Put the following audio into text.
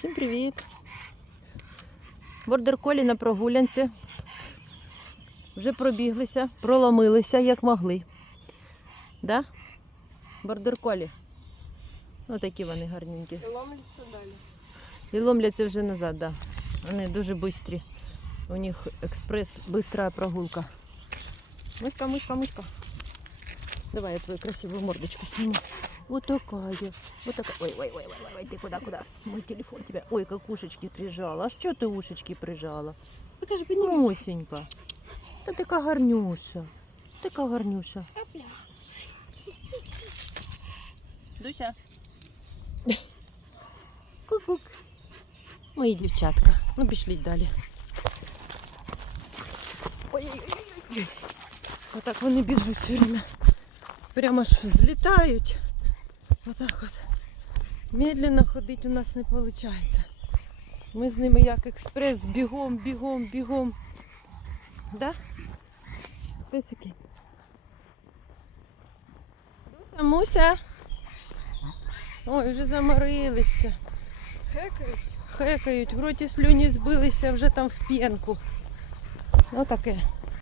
Всім привіт! Бордер колі на прогулянці. Вже пробіглися, проломилися як могли. Да? Бордер колі. Ось такі вони гарненькі. І ломляться далі. І ломляться вже назад, да. Вони дуже швидкі. У них експрес, быстрая прогулка. Муська, муська, муська. Давай я твою красивую мордочку сниму. Вот такая. Вот такая. Ой, ой, ой, ой, ой, ой, ты куда, куда? Мой телефон тебя. Ой, как ушечки прижала. А что ты ушечки прижала? Покажи, підніми. Мусенька. Та така гарнюша. Така гарнюша. Дуся. Ку-кук. Мої дівчатка. Ну, пішліть далі. Ой-ой-ой. Отак вони біжуть все время. Прямо ж злітають. Отак от. Медленно ходити у нас не виходить. Ми з ними як експрес, бігом, бігом, бігом. Да? Песики. Дуся, Муся. Ой, вже заморилися. Хекають. Хекають, в роті слюні збилися вже там в п'янку. Отаке.